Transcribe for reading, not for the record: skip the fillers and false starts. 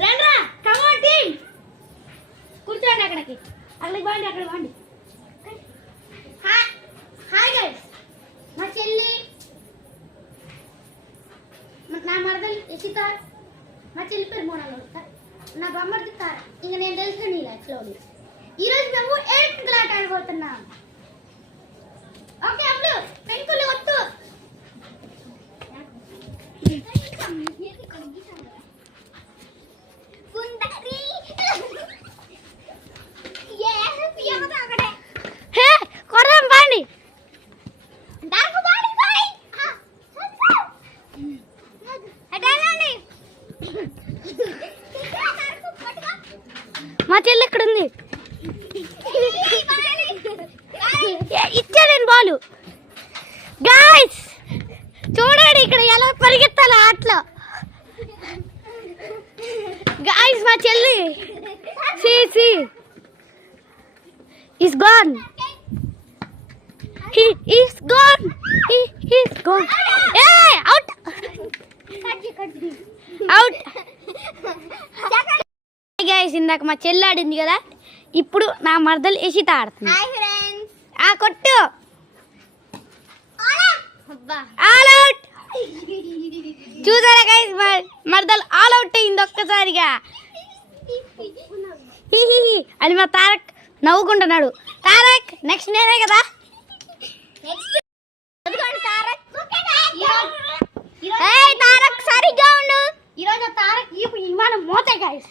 రండ్రా కమాన్ టీమ్ కూర్చోండి అక్కడికి అక్కడ బాండి హాయ్ గైస్ మా చెల్లి నా మరదలు యశిత మా చెల్లి పేరు మోనాలు నా బొమ్మర్ది తార ఇంక నేను తెలుసు నీ లైఫ్లో ఈరోజు మేము ఏడుగుల ఆట ఆడబోతున్నాం ఓకే అప్పుడు పెంకులు కొట్టు కొరం బాండి మా చెల్లి ఎక్కడ ఉంది ఇచ్చాను బాలు గాయ్స్ చూడండి ఇక్కడ ఎలా పరిగెత్తాలి ఆటలో గాయ్స్ మా చెల్లి C is gone he is gone hey out guys ఇందాక మా చెల్లి ఆడింది కదా ఇప్పుడు నా మరదలు యశిత ఆడుతుంది ఆ కొట్టు ఆల్ అవుట్ చూసారా గైస్ మరదలు ఆల్ అవుట్ అయింది ఒక్కసారిగా అది మా తారక్ నవ్వుకుంటున్నాడు తారక్ నెక్స్ట్ నేనే కదా తారక్ సరిగ్గా ఉండు ఈరోజు తారక్ విమానం మోతే గైస్